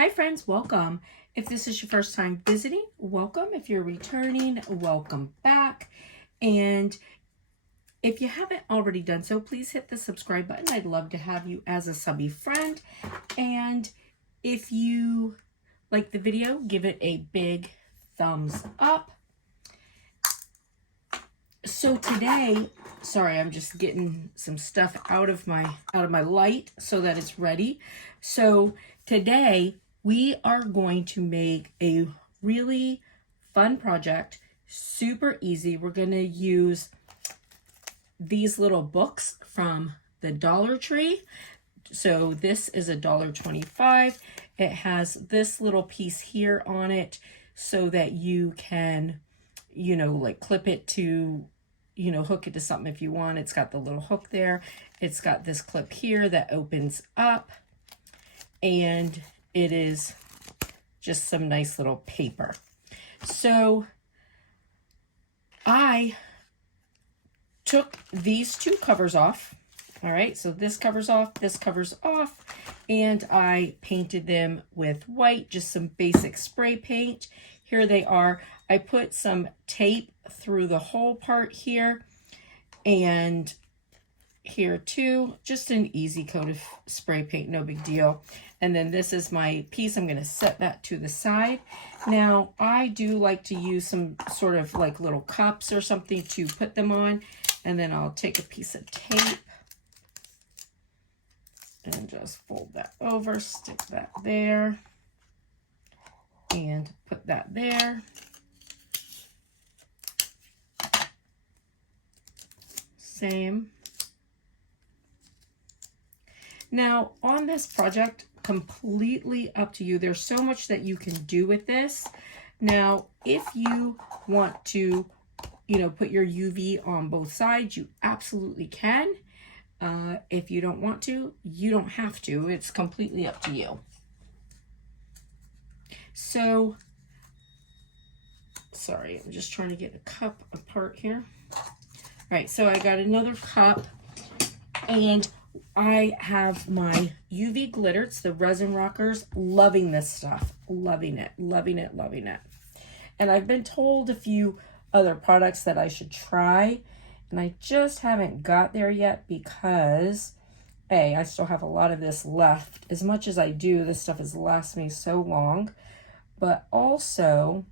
Hi friends, welcome. If this is your first time visiting, welcome. If you're returning, welcome back. And if you haven't already done so, please hit the subscribe button. I'd love to have you as a subby friend. And if you like the video, give it a big thumbs up. So today, sorry, I'm just getting some stuff out of my light so that it's ready. So today we are going to make a really fun project, super easy. We're going to use these little books from the Dollar Tree. So this is $1.25. It has this little piece here on it so that you can, like clip it to, hook it to something if you want. It's got the little hook there. It's got this clip here that opens up, and it is just some nice little paper. So I took these two covers off. All right, so this covers off, this covers off, and I painted them with white, just some basic spray paint. Here they are. I put some tape through the whole part here and here too, just an easy coat of spray paint, no big deal. And then this is my piece. I'm going to set that to the side. Now, I do like to use some sort of like little cups or something to put them on. And then I'll take a piece of tape and just fold that over, stick that there, and put that there. Same. Now, on this project, completely up to you. There's so much that you can do with this. Now, if you want to, put your UV on both sides, you absolutely can. If you don't want to, you don't have to. It's completely up to you. So, sorry, I'm just trying to get the cup apart here. All right, so I got another cup, and I have my UV glitter. It's the Resin Rockers. Loving this stuff. Loving it, loving it, loving it. And I've been told a few other products that I should try, and I just haven't got there yet because, A, I still have a lot of this left. As much as I do, this stuff has lasted me so long. But also,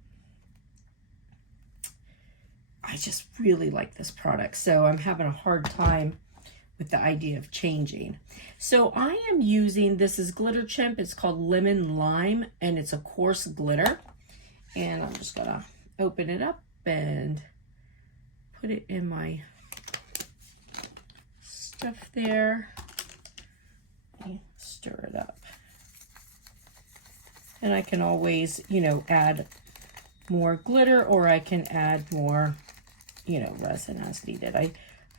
I just really like this product, so I'm having a hard time with the idea of changing. So I am using, this is Glitter Chimp. It's called Lemon Lime, and it's a coarse glitter. And I'm just gonna open it up and put it in my stuff there. Stir it up. And I can always, add more glitter, or I can add more, resin as needed.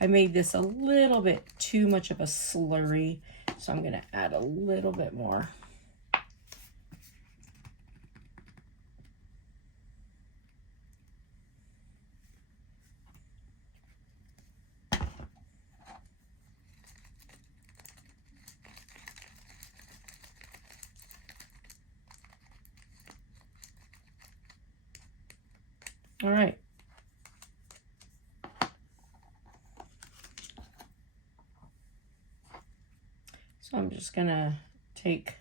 I made this a little bit too much of a slurry, so I'm gonna add a little bit more. All right. So I'm just gonna take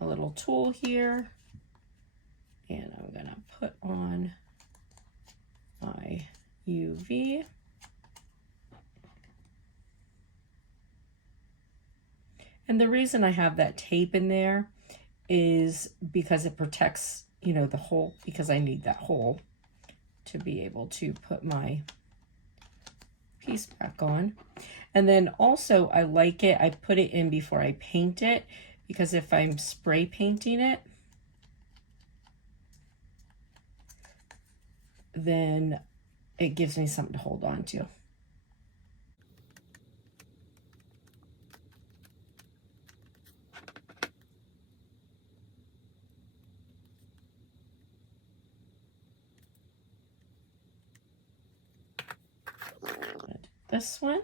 a little tool here, and I'm gonna put on my UV. And the reason I have that tape in there is because it protects, the hole, because I need that hole to be able to put my piece back on. And then also I like it, I put it in before I paint it, because if I'm spray painting it, then it gives me something to hold on to. This one.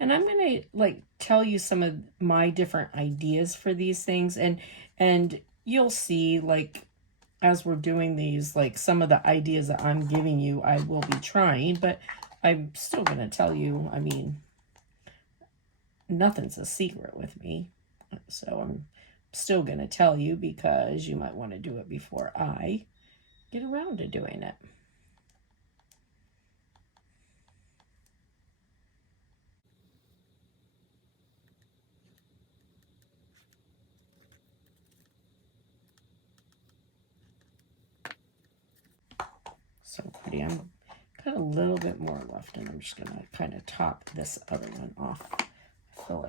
And I'm gonna like tell you some of my different ideas for these things, and you'll see like as we're doing these, like some of the ideas that I'm giving you, I will be trying, but I'm still gonna tell you, I mean, nothing's a secret with me. So I'm still gonna tell you because you might want to do it before I get around to doing it. So pretty. I'm got a little bit more left, and I'm just gonna kind of top this other one off. I feel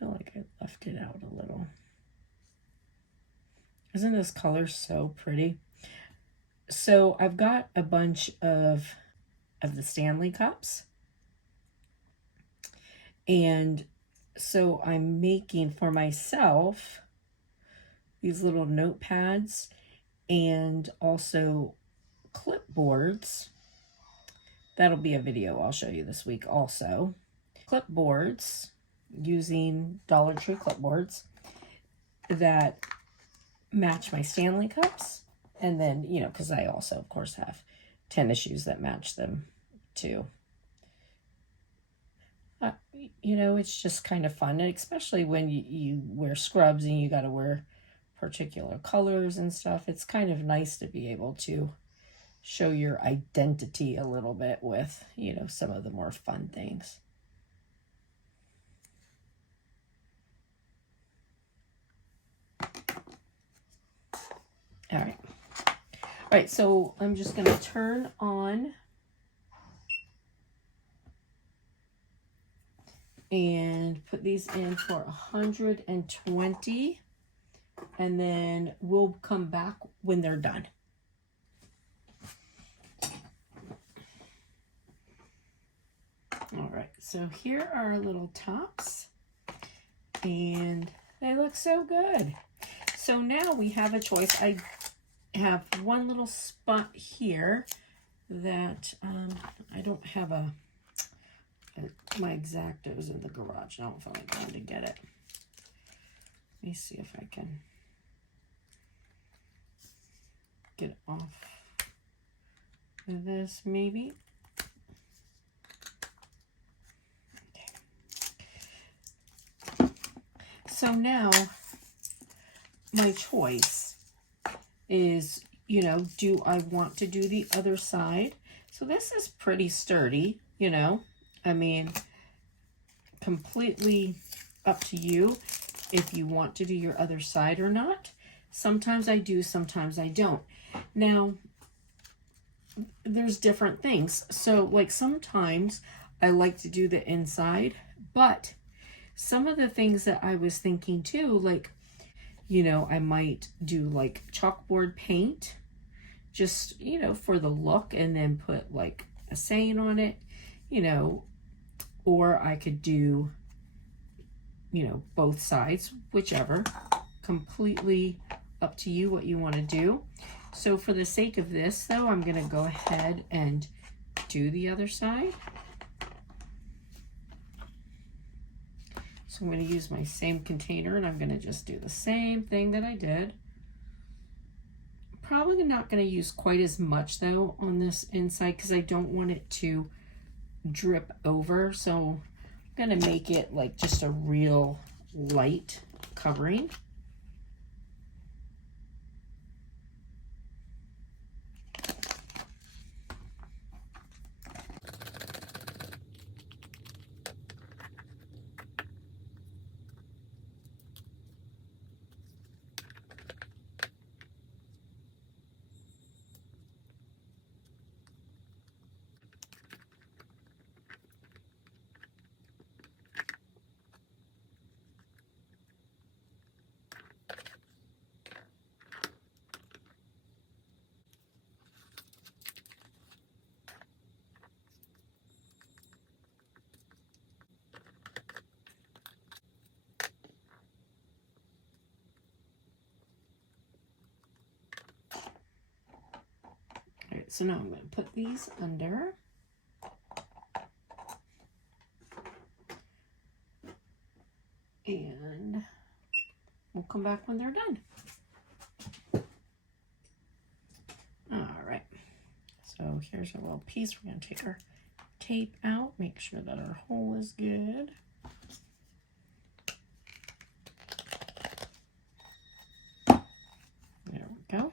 like I left it out a little. Isn't this color so pretty? So I've got a bunch of the Stanley cups, and so I'm making for myself these little notepads and also clipboards. That'll be a video I'll show you this week also. Clipboards, using Dollar Tree clipboards that match my Stanley cups. And then, you know, because I also, of course, have tennis shoes that match them too. You know, it's just kind of fun, and especially when you wear scrubs and you got to wear particular colors and stuff. It's kind of nice to be able to show your identity a little bit with, you know, some of the more fun things. All right, so I'm just going to turn on and put these in for 120, and then we'll come back when they're done. All right, so here are our little tops, and they look so good. So now we have a choice. I have one little spot here that I don't have my X-Acto's in the garage. I don't feel like going to get it. Let me see if I can get off of this, maybe. Okay. So now my choice is, you know, do I want to do the other side? So this is pretty sturdy, you know. I mean, completely up to you if you want to do your other side or not. Sometimes I do, sometimes I don't. Now, there's different things. So, like, sometimes I like to do the inside, but some of the things that I was thinking too, like, you know, I might do like chalkboard paint, just, you know, for the look, and then put like a saying on it, you know, or I could do, you know, both sides, whichever. Completely up to you what you want to do. So for the sake of this, though, I'm going to go ahead and do the other side. So I'm going to use my same container, and I'm going to just do the same thing that I did. Probably not going to use quite as much, though, on this inside because I don't want it to drip over. So I'm going to make it like just a real light covering. So now I'm going to put these under. we'll come back when they're done. All right, so here's our little piece. We're going to take our tape out, make sure that our hole is good. There we go.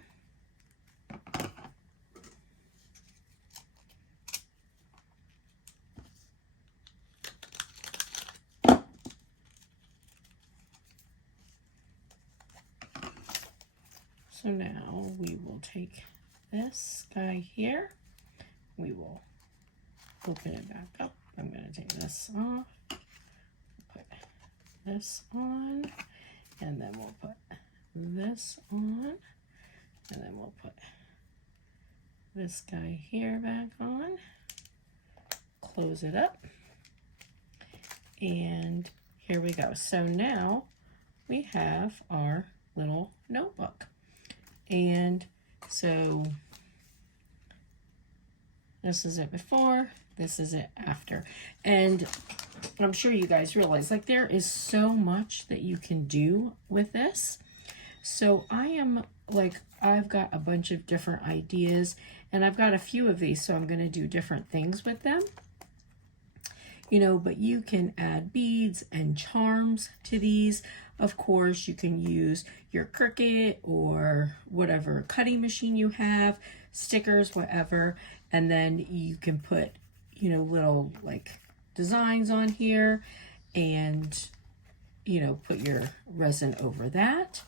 So now we will take this guy here, we will open it back up. I'm going to take this off, put this on, and then we'll put this on, and then we'll put this guy here back on, close it up, and here we go. So now we have our little notebook. And so this is it before, this is it after. And I'm sure you guys realize, like, there is so much that you can do with this. So I am like, I've got a bunch of different ideas, and I've got a few of these, so I'm going to do different things with them. You know, but you can add beads and charms to these. Of course, you can use your Cricut or whatever cutting machine you have, stickers, whatever, and then you can put, you know, little like designs on here, and, you know, put your resin over that.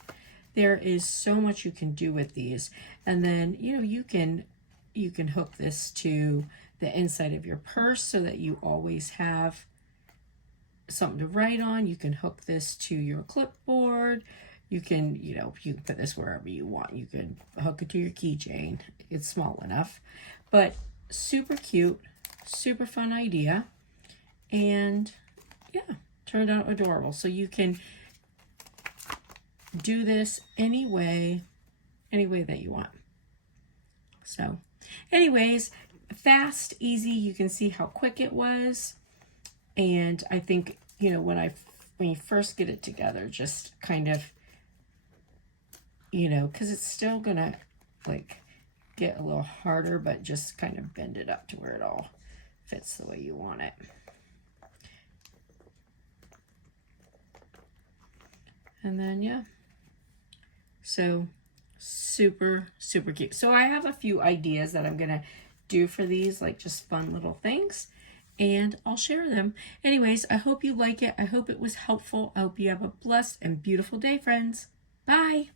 There is so much you can do with these. And then, you know, you can hook this to the inside of your purse so that you always have something to write on. You can hook this to your clipboard. You can, you know, you can put this wherever you want. You can hook it to your keychain. It's small enough, but super cute, super fun idea. And yeah, turned out adorable. So you can do this any way that you want. So anyways, fast, easy. You can see how quick it was. And I think, you know, when you first get it together, just kind of, you know, because it's still gonna like get a little harder, but just kind of bend it up to where it all fits the way you want it. And then, yeah, so super, super cute. So I have a few ideas that I'm gonna do for these, like just fun little things, and I'll share them. Anyways, I hope you like it. I hope it was helpful. I hope you have a blessed and beautiful day, friends. Bye.